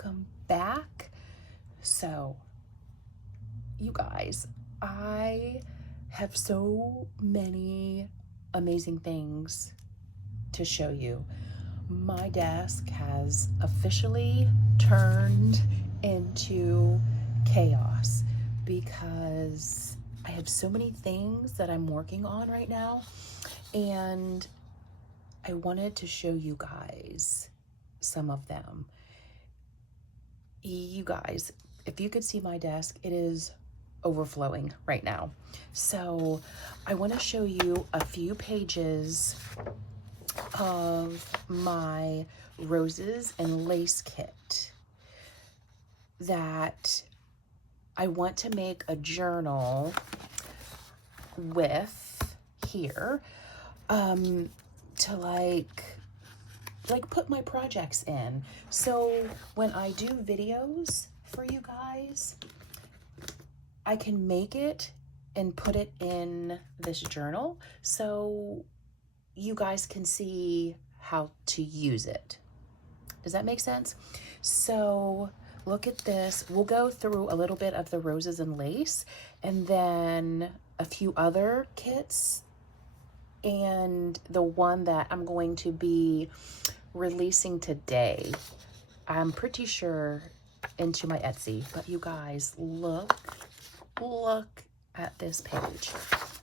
welcome back. So, you guys, I have so many amazing things to show you. My desk has officially turned into chaos because I have so many things that I'm working on right now, and I wanted to show you guys some of them. You guys, if you could see my desk, it is overflowing right now. So I want to show you a few pages of my roses and lace kit that I want to make a journal with here, to like put my projects in. So when I do videos for you guys, I can make it and put it in this journal so you guys can see how to use it. Does that make sense? So look at this. We'll go through a little bit of the roses and lace and then a few other kits, and the one that I'm going to be releasing today, I'm pretty sure into my Etsy. But you guys, look at this page.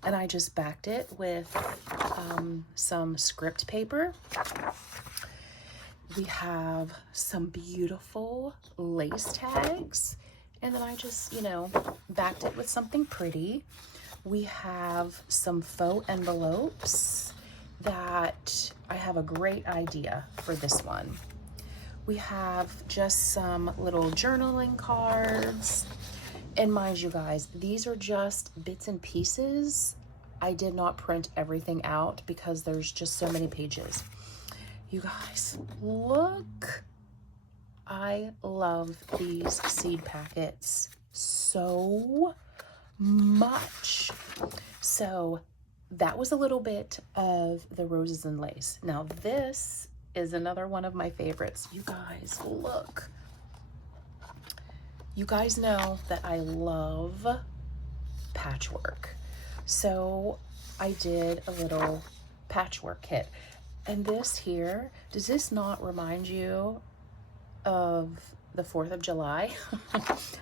And I just backed it with some script paper. We have some beautiful lace tags, and then I just, backed it with something pretty. We have some faux envelopes that I have a great idea for this one. We have just some little journaling cards. And mind you guys, these are just bits and pieces. I did not print everything out because there's just so many pages. You guys, look. I love these seed packets so much. So that was a little bit of the roses and lace. Now this is another one of my favorites. You guys, look. You guys know that I love patchwork. So I did a little patchwork kit. And this here, does this not remind you of the 4th of July?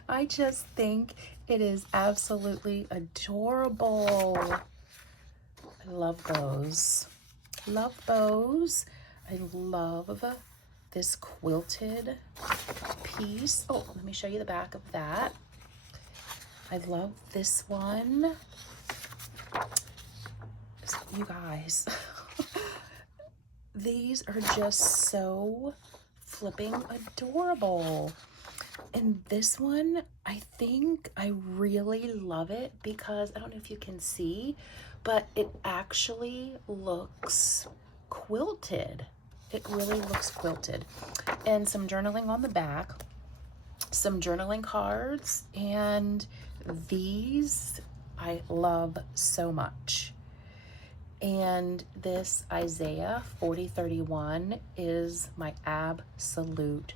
I just think it is absolutely adorable. I love those. Love those. I love this quilted piece. Oh, let me show you the back of that. I love this one. You guys, these are just so flipping adorable. And this one, I think I really love it because I don't know if you can see, but it actually looks quilted. It really looks quilted. And some journaling on the back, some journaling cards, and these I love so much. And this Isaiah 40:31 is my absolute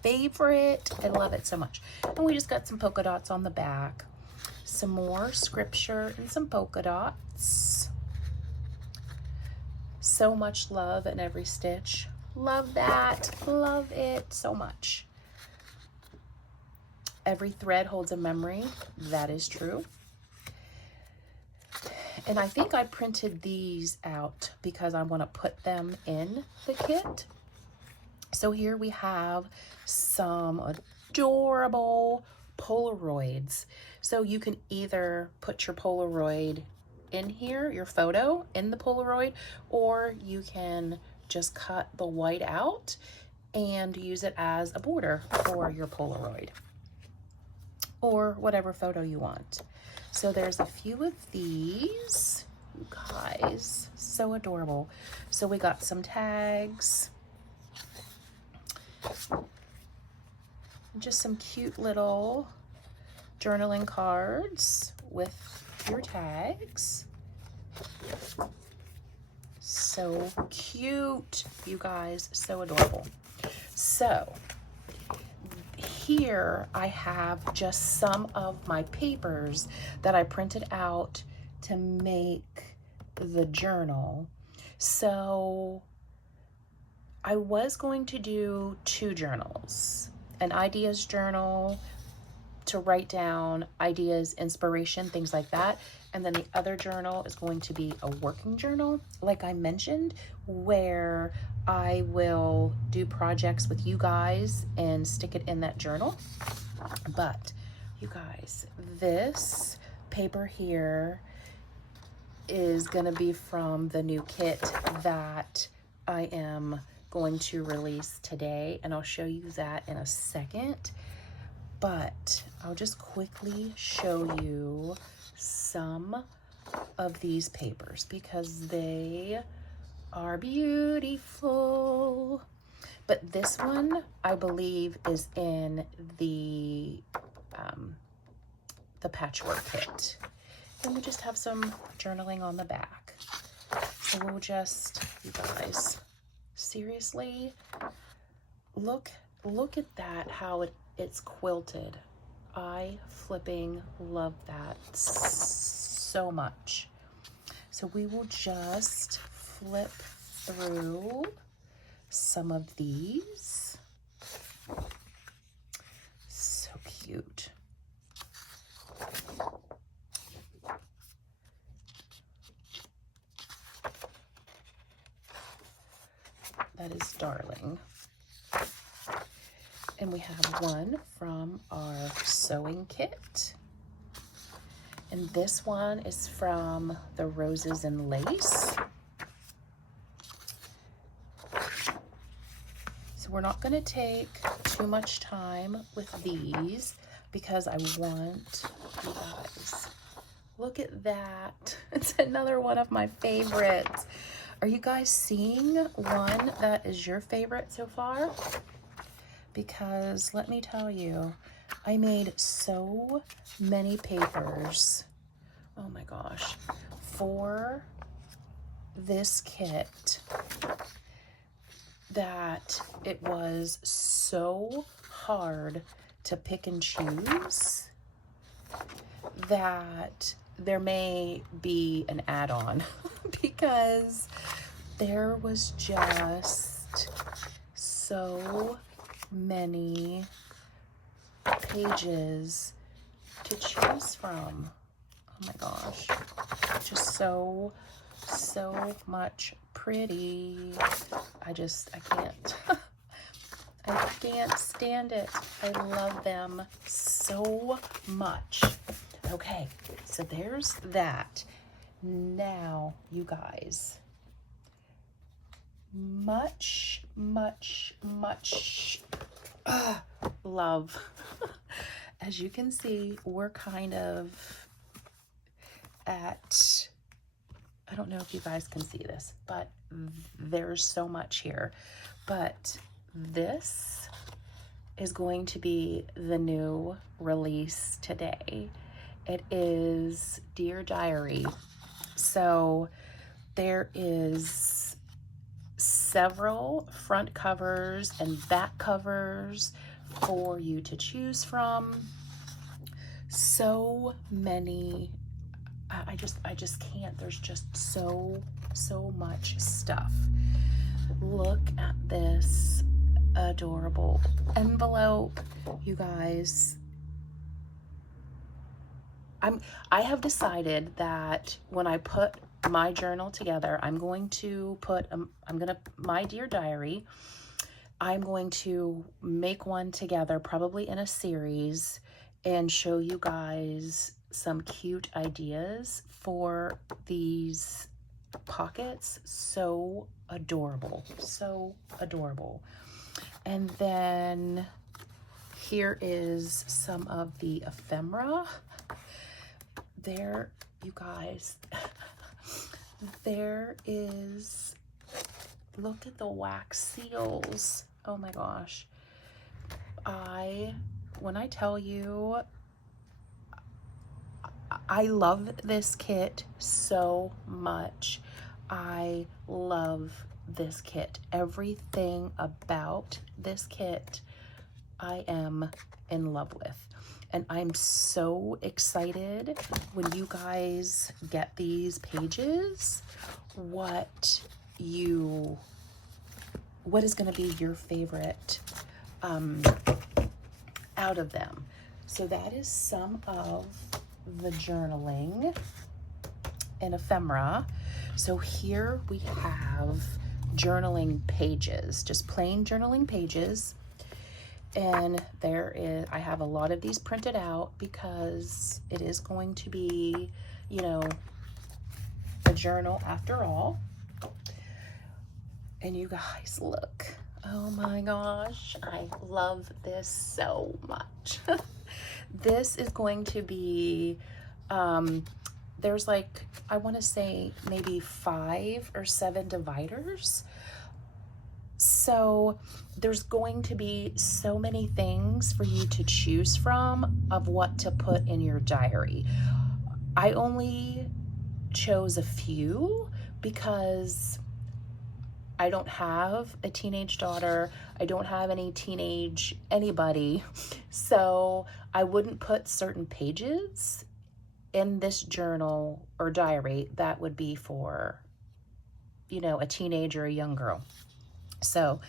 favorite. I love it so much. And we just got some polka dots on the back, some more scripture and some polka dots. So much love in every stitch. Love that. Love it so much. Every thread holds a memory. That is true. And I think I printed these out because I want to put them in the kit. So here we have some adorable Polaroids. So you can either put your Polaroid in here, your photo in the Polaroid, or you can just cut the white out and use it as a border for your Polaroid or whatever photo you want. So there's a few of these, you guys, so adorable. So we got some tags, just some cute little journaling cards with your tags. So cute, you guys, so adorable. So here I have just some of my papers that I printed out to make the journal. So I was going to do 2 journals, an ideas journal to write down ideas, inspiration, things like that. And then the other journal is going to be a working journal, like I mentioned, where I will do projects with you guys and stick it in that journal. But you guys, this paper here is gonna be from the new kit that I am going to release today, and I'll show you that in a second. But I'll just quickly show you some of these papers because they are beautiful. But this one, I believe, is in the patchwork kit. And we just have some journaling on the back. So we'll just, you guys, seriously, look at that, how it's quilted. I flipping love that so much. So we will just flip through some of these. So cute. That is darling. And we have one from our sewing kit. And this one is from the Roses and Lace. So we're not gonna take too much time with these because I want you guys, look at that. It's another one of my favorites. Are you guys seeing one that is your favorite so far? Because let me tell you, I made so many papers, oh my gosh, for this kit that it was so hard to pick and choose that there may be an add-on because there was just so many pages to choose from. Oh my gosh, just so much pretty. I can't I can't stand it. I love them so much. Okay, so there's that. Now, you guys, much love. As you can see, we're kind of at, I don't know if you guys can see this, but there's so much here. But this is going to be the new release today. It is Dear Diary. So there is several front covers and back covers for you to choose from. So many, I just can't. There's just so much stuff. Look at this adorable envelope, you guys. I have decided that when I put my journal together, I'm going to put my Dear Diary, I'm going to make one together, probably in a series, and show you guys some cute ideas for these pockets. So adorable, so adorable. And then here is some of the ephemera. There, you guys, there is, look at the wax seals. Oh my gosh. When I tell you, I love this kit so much. I love this kit. Everything about this kit I am in love with. And I'm so excited when you guys get these pages, what is going to be your favorite out of them. So that is some of the journaling and ephemera. So here we have journaling pages, just plain journaling pages. And I have a lot of these printed out because it is going to be, you know, a journal after all. And you guys, look, oh my gosh, I love this so much. This is going to be, there's like, I want to say maybe 5 or 7 dividers. So there's going to be so many things for you to choose from of what to put in your diary. I only chose a few because I don't have a teenage daughter. I don't have any teenage anybody. So I wouldn't put certain pages in this journal or diary that would be for, you know, a teenager or a young girl. So,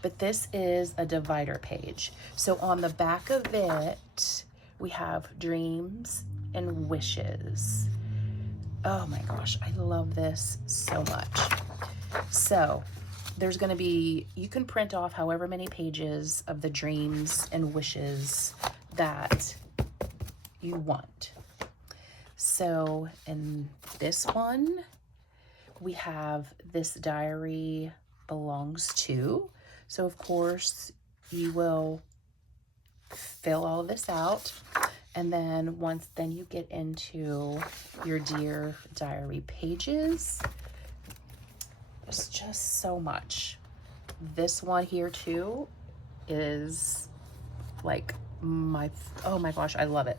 but this is a divider page. So on the back of it, we have dreams and wishes. Oh my gosh, I love this so much. So there's going to be, you can print off however many pages of the dreams and wishes that you want. So in this one, we have this diary belongs to. So of course you will fill all of this out. And then then you get into your Dear Diary pages. There's just so much. This one here too is like oh my gosh, I love it.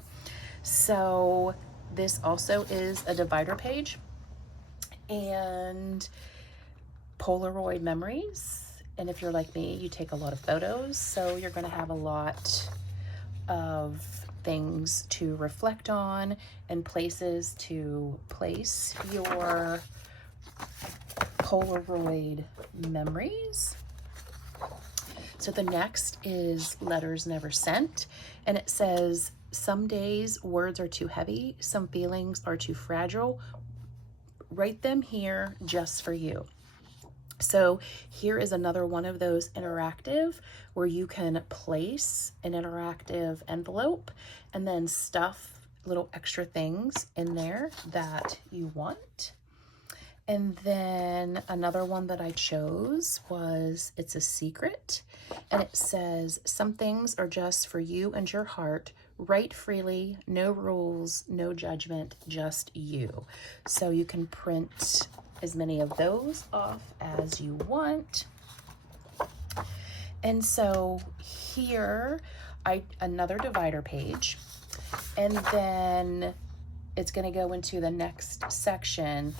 So this also is a divider page and Polaroid memories. And if you're like me, you take a lot of photos, so you're going to have a lot of things to reflect on and places to place your Polaroid memories. So the next is letters never sent, and it says, some days words are too heavy, some feelings are too fragile. Write them here just for you. So here is another one of those interactive where you can place an interactive envelope and then stuff little extra things in there that you want. And then another one that I chose was It's a Secret, and it says, some things are just for you and your heart. Write freely, no rules, no judgment, just you. So you can print as many of those off as you want. And so here, another divider page, and then it's going to go into the next section,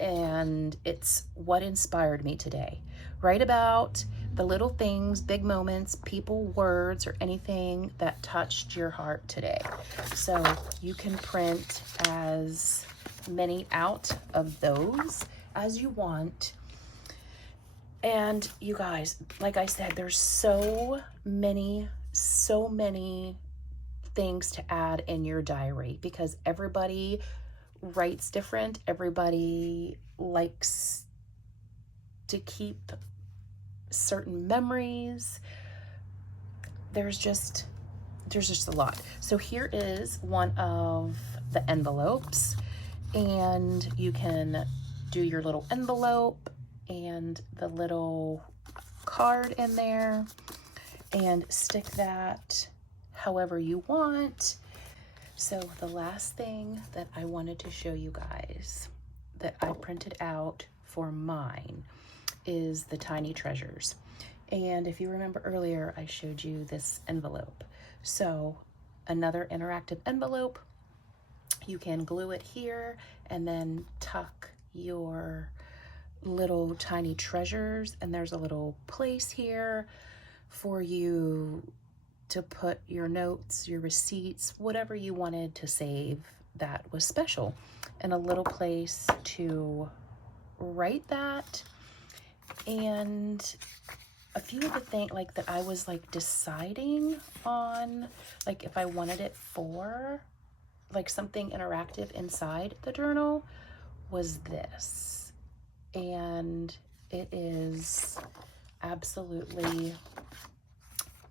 and it's what inspired me today. Write about the little things, big moments, people, words, or anything that touched your heart today. So you can print as many out of those as you want. And you guys, like I said, there's so many things to add in your diary because everybody writes different. Everybody likes to keep certain memories. There's just a lot. So here is one of the envelopes, and you can do your little envelope and the little card in there and stick that however you want. So the last thing that I wanted to show you guys that I printed out for mine is the tiny treasures. And if you remember earlier, I showed you this envelope. So another interactive envelope, you can glue it here and then tuck your little tiny treasures, and there's a little place here for you to put your notes, your receipts, whatever you wanted to save that was special, and a little place to write that. And a few of the things like that I was like deciding on, like if I wanted it for like something interactive inside the journal, was this. And it is absolutely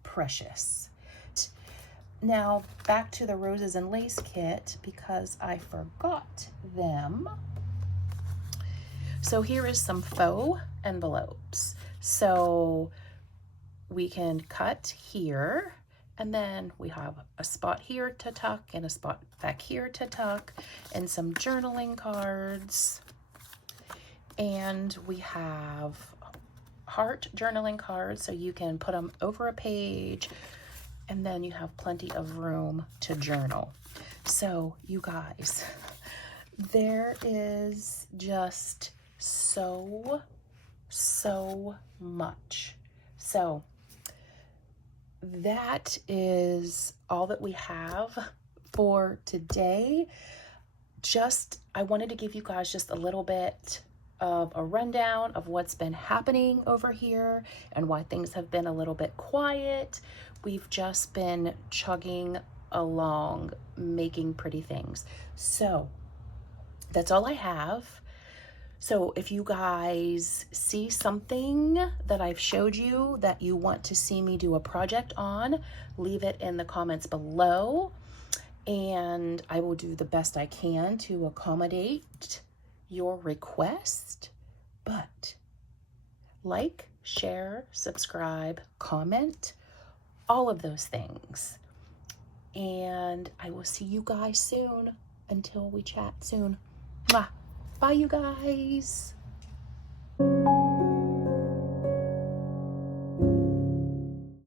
precious. Now back to the roses and lace kit, because I forgot them. So here is some faux envelopes. So we can cut here, and then we have a spot here to tuck and a spot back here to tuck, and some journaling cards. And we have heart journaling cards, so you can put them over a page, and then you have plenty of room to journal. So you guys, there is just so much. So that is all that we have for today. I wanted to give you guys just a little bit of a rundown of what's been happening over here and why things have been a little bit quiet. We've just been chugging along, making pretty things. So that's all I have. So if you guys see something that I've showed you that you want to see me do a project on, leave it in the comments below, and I will do the best I can to accommodate your request. But like, share, subscribe, comment, all of those things. And I will see you guys soon. Until we chat soon. Mwah. Bye, you guys.